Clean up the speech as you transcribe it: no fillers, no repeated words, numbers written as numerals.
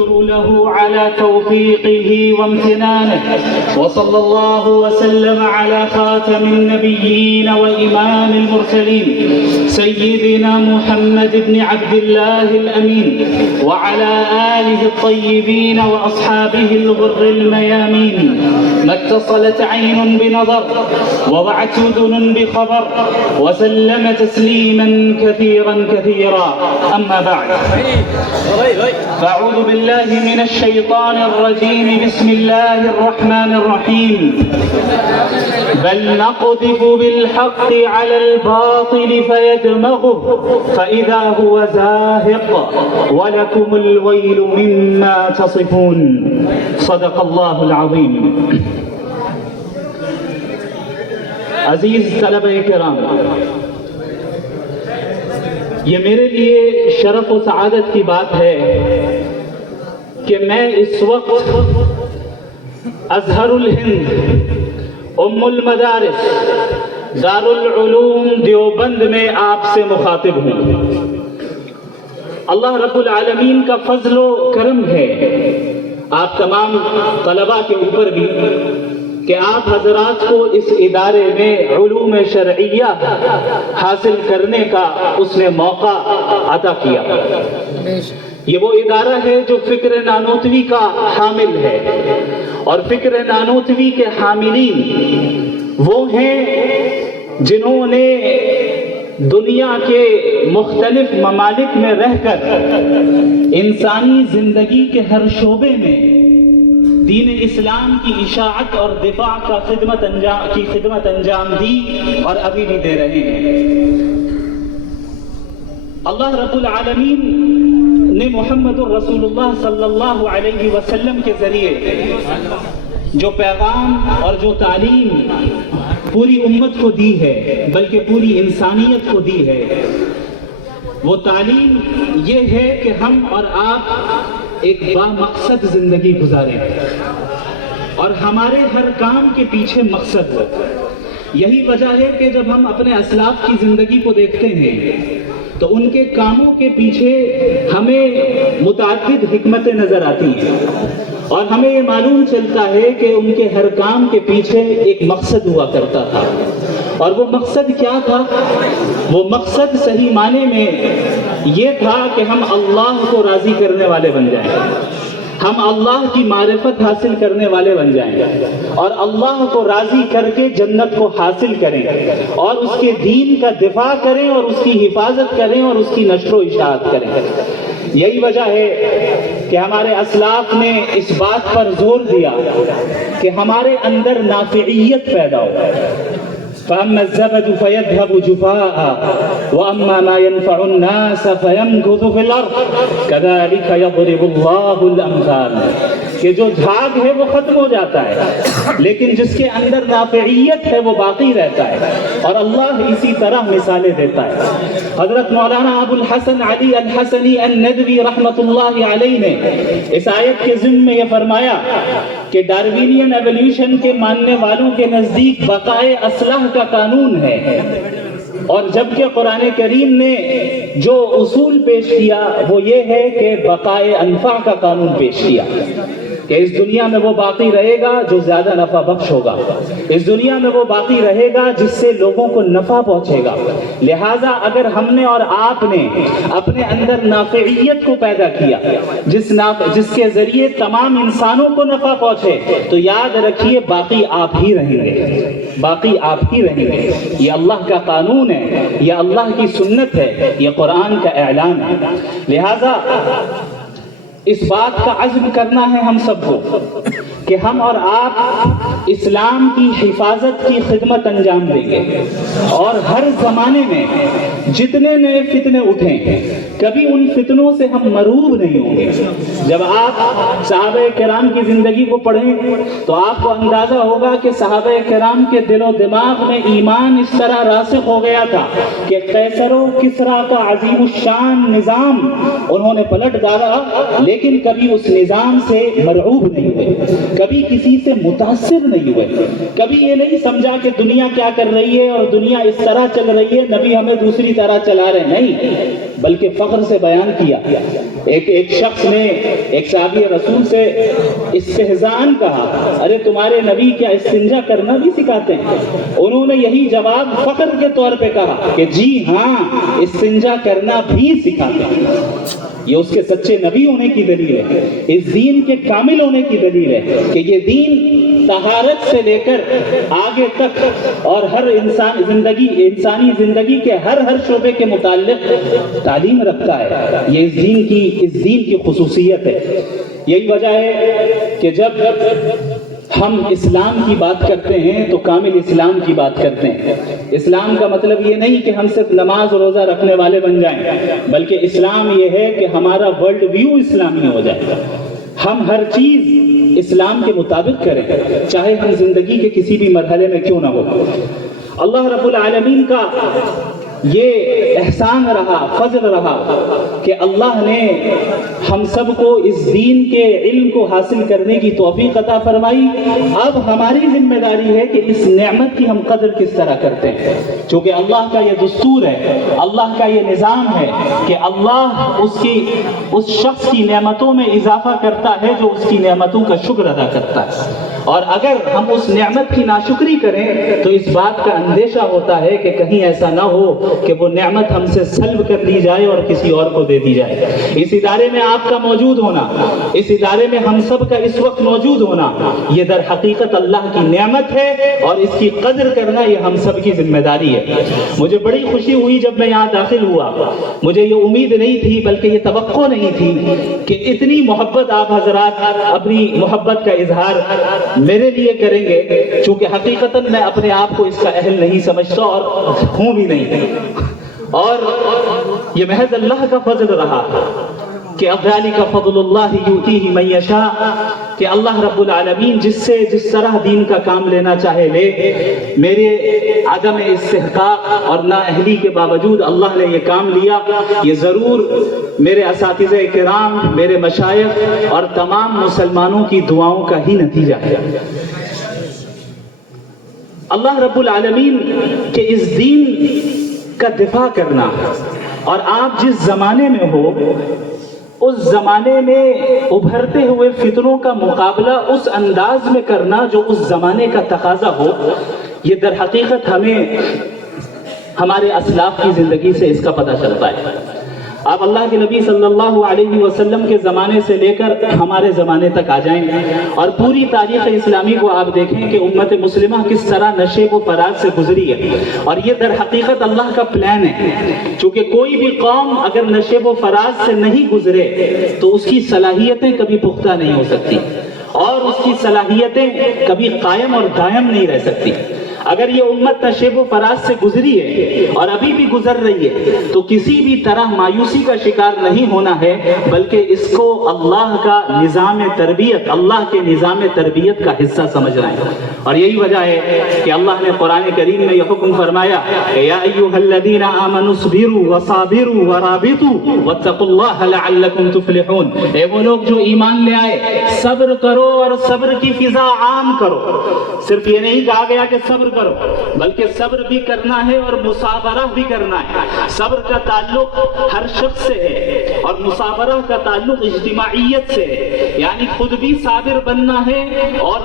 له على توفيقه وامتنانه، وصلى الله وسلم على خاتم النبيين وإمام المرسلين سيدنا محمد بن عبد الله الأمين وعلى آله الطيبين وأصحابه الغر الميامين. ما اتصلت عين بنظر ووعت أذن بخبر وسلم تسليما كثيرا كثيرا. أما بعد، فأعوذ بالله من الشيطان الرجيم. بسم الله الرحمن الرحيم. بل نقذف بالحق على الباطل فيدمغه فإذا هو زاهق ولكم الويل مما تصفون. صدق الله العظيم. عزیز طلبہ کرام، یہ میرے لیے شرف و سعادت کی بات ہے کہ میں اس وقت ازہر الہند ام المدارس دار العلوم دیوبند میں آپ سے مخاطب ہوں. اللہ رب العالمین کا فضل و کرم ہے آپ تمام طلباء کے اوپر بھی کہ آپ حضرات کو اس ادارے میں علوم شرعیہ حاصل کرنے کا اس نے موقع عطا کیا. یہ وہ ادارہ ہے جو فکر نانوتوی کا حامل ہے، اور فکر نانوتوی کے حاملین وہ ہیں جنہوں نے دنیا کے مختلف ممالک میں رہ کر انسانی زندگی کے ہر شعبے میں دین اسلام کی اشاعت اور دفاع کا خدمت انجام دی اور ابھی بھی دے رہے ہیں. اللہ رب العالمین نے محمد الرسول اللہ صلی اللہ علیہ وسلم کے ذریعے جو پیغام اور جو تعلیم پوری امت کو دی ہے، بلکہ پوری انسانیت کو دی ہے، وہ تعلیم یہ ہے کہ ہم اور آپ ایک بامقصد زندگی گزاریں اور ہمارے ہر کام کے پیچھے مقصد ہو. یہی وجہ ہے کہ جب ہم اپنے اسلاف کی زندگی کو دیکھتے ہیں تو ان کے کاموں کے پیچھے ہمیں متعدد حکمتیں نظر آتی ہیں، اور ہمیں یہ معلوم چلتا ہے کہ ان کے ہر کام کے پیچھے ایک مقصد ہوا کرتا تھا. اور وہ مقصد کیا تھا؟ وہ مقصد صحیح معنی میں یہ تھا کہ ہم اللہ کو راضی کرنے والے بن جائیں، ہم اللہ کی معرفت حاصل کرنے والے بن جائیں، اور اللہ کو راضی کر کے جنت کو حاصل کریں، اور اس کے دین کا دفاع کریں، اور اس کی حفاظت کریں، اور اس کی نشر و اشاعت کریں. یہی وجہ ہے کہ ہمارے اسلاف نے اس بات پر زور دیا کہ ہمارے اندر نافعیت پیدا ہو. فَأَمَّا الزَّبَدُ فَيَذْهَبُ جُفَاءً وَأَمَّا مَا يَنْفَعُ النَّاسَ فَيَمْكُثُ فِي الْأَرْضِ كَذَلِكَ يَضْرِبُ اللَّهُ الْأَمْثَالَ. کہ جو جھاگ ہے وہ ختم ہو جاتا ہے، لیکن جس کے اندر نافعیت ہے وہ باقی رہتا ہے، اور اللہ اسی طرح مثالیں دیتا ہے. حضرت مولانا ابو الحسن علی الحسنی الندوی رحمۃ اللہ علیہ نے اس آیت کے ضمن میں یہ فرمایا کہ ڈاروینین ایولیوشن کے ماننے والوں کے نزدیک بقائے اصلاح کا قانون ہے، اور جبکہ قرآن کریم نے جو اصول پیش کیا وہ یہ ہے کہ بقائے انفع کا قانون پیش کیا کہ اس دنیا میں وہ باقی رہے گا جو زیادہ نفع بخش ہوگا، اس دنیا میں وہ باقی رہے گا جس سے لوگوں کو نفع پہنچے گا. لہٰذا اگر ہم نے اور آپ نے اپنے اندر نافعیت کو پیدا کیا جس کے ذریعے تمام انسانوں کو نفع پہنچے، تو یاد رکھیے باقی آپ ہی رہیں گے، باقی آپ ہی رہیں گے. یہ اللہ کا قانون ہے، یہ اللہ کی سنت ہے، یہ قرآن کا اعلان ہے. لہٰذا اس بات کا عزم کرنا ہے ہم سب کو کہ ہم اور آپ اسلام کی حفاظت کی خدمت انجام دیں گے، اور ہر زمانے میں جتنے نئے فتنے اٹھیں کبھی ان فتنوں سے ہم مرعوب نہیں ہوں گے. جب آپ صحابہ کرام کی زندگی کو پڑھیں تو آپ کو اندازہ ہوگا کہ صحابہ کرام کے دل و دماغ میں ایمان اس طرح راسخ ہو گیا تھا کہ قیصر و کسریٰ کا عظیم الشان نظام انہوں نے پلٹ ڈالا، لیکن کبھی اس نظام سے مرعوب نہیں ہوئے، کبھی کسی سے متاثر نہیں ہوئے، کبھی یہ نہیں سمجھا کہ دنیا کیا کر رہی ہے اور دنیا اس طرح چل رہی ہے، نبی ہمیں دوسری طرح چلا رہے. نہیں، بلکہ فخر سے بیان کیا۔ ایک شخص نے ایک صحابی رسول سے استہزان کہا، ارے تمہارے نبی کیا استنجا کرنا بھی سکھاتے ہیں؟ انہوں نے یہی جواب فخر کے طور پہ کہا کہ جی ہاں، استنجا کرنا بھی سکھاتے ہیں۔ یہ اس کے سچے نبی ہونے کی دلیل ہے، اس دین کے کامل ہونے کی دلیل ہے کہ یہ دین طہارت سے لے کر آگے تک اور ہر انسانی زندگی کے ہر شعبے کے متعلق تعلیم رکھتا ہے۔ یہ اس دین کی خصوصیت ہے۔ یہی وجہ ہے کہ جب ہم اسلام کی بات کرتے ہیں تو کامل اسلام کی بات کرتے ہیں۔ اسلام کا مطلب یہ نہیں کہ ہم صرف نماز روزہ رکھنے والے بن جائیں، بلکہ اسلام یہ ہے کہ ہمارا ورلڈ ویو اسلامی ہو جائے، ہم ہر چیز اسلام کے مطابق کریں، چاہے ہم زندگی کے کسی بھی مرحلے میں کیوں نہ ہو۔ اللہ رب العالمین کا یہ احسان رہا، فضل رہا کہ اللہ نے ہم سب کو اس دین کے علم کو حاصل کرنے کی توفیق عطا فرمائی۔ اب ہماری ذمہ داری ہے کہ اس نعمت کی ہم قدر کس طرح کرتے ہیں، چونکہ اللہ کا یہ دستور ہے، اللہ کا یہ نظام ہے کہ اللہ اس شخص کی نعمتوں میں اضافہ کرتا ہے جو اس کی نعمتوں کا شکر ادا کرتا ہے، اور اگر ہم اس نعمت کی ناشکری کریں تو اس بات کا اندیشہ ہوتا ہے کہ کہیں ایسا نہ ہو کہ وہ نعمت ہم سے سلب کر لی جائے اور کسی اور کو دے دی جائے۔ اس ادارے میں آپ کا موجود ہونا، اس ادارے میں ہم سب کا اس وقت موجود ہونا، یہ در حقیقت اللہ کی نعمت ہے اور اس کی قدر کرنا یہ ہم سب کی ذمہ داری ہے۔ مجھے بڑی خوشی ہوئی جب میں یہاں داخل ہوا، مجھے یہ امید نہیں تھی بلکہ یہ توقع نہیں تھی کہ اتنی محبت آپ حضرات اپنی محبت کا اظہار میرے لیے کریں گے، چونکہ حقیقتاً میں اپنے آپ کو اس کا اہل نہیں سمجھتا اور ہوں بھی نہیں، اور یہ محض اللہ کا فضل رہا کہ ذالک فضل اللہ یؤتیہ من یشاء، کہ اللہ رب العالمین جس طرح دین کا کام لینا چاہے لے۔ میرے عدم استحقاق اور نااہلی کے باوجود اللہ نے یہ کام لیا، یہ ضرور میرے اساتذہ کرام، میرے مشائخ اور تمام مسلمانوں کی دعاؤں کا ہی نتیجہ ہے۔ اللہ رب العالمین کے اس دین کا دفاع کرنا، اور آپ جس زمانے میں ہو اس زمانے میں ابھرتے ہوئے فتنوں کا مقابلہ اس انداز میں کرنا جو اس زمانے کا تقاضا ہو، یہ در حقیقت ہمیں ہمارے اسلاف کی زندگی سے اس کا پتہ چلتا ہے۔ آپ اللہ کے نبی صلی اللہ علیہ وسلم کے زمانے سے لے کر ہمارے زمانے تک آ جائیں اور پوری تاریخ اسلامی کو آپ دیکھیں کہ امت مسلمہ کس طرح نشیب و فراز سے گزری ہے، اور یہ در حقیقت اللہ کا پلان ہے، چونکہ کوئی بھی قوم اگر نشیب و فراز سے نہیں گزرے تو اس کی صلاحیتیں کبھی پختہ نہیں ہو سکتی، اور اس کی صلاحیتیں کبھی قائم اور دائم نہیں رہ سکتی۔ اگر یہ امت نشیب و فراز سے گزری ہے اور ابھی بھی گزر رہی ہے تو کسی بھی طرح مایوسی کا شکار نہیں ہونا ہے، بلکہ اس کو اللہ کا نظام تربیت، اللہ کے نظام تربیت کا حصہ سمجھنا ہے۔ اور یہی وجہ ہے کہ اللہ نے قرآن کریم میں یہ حکم فرمایا کہ یا ایھا الذین آمنوا اصبروا وصابروا ورابطوا واتقوا اللہ لعلکم تفلحون، اے وہ لوگ جو ایمان لے آئے، صبر کرو اور صبر کی فضا عام کرو۔ صرف یہ نہیں کہا گیا کہ صبر کرو، بلکہ صبر بھی کرنا ہے اور مصابرہ بھی کرنا ہے۔ صبر کا تعلق ہر شخص سے ہے اور مصابرہ کا تعلق اجتماعیت سے ہے، یعنی خود بھی صابر بننا ہے اور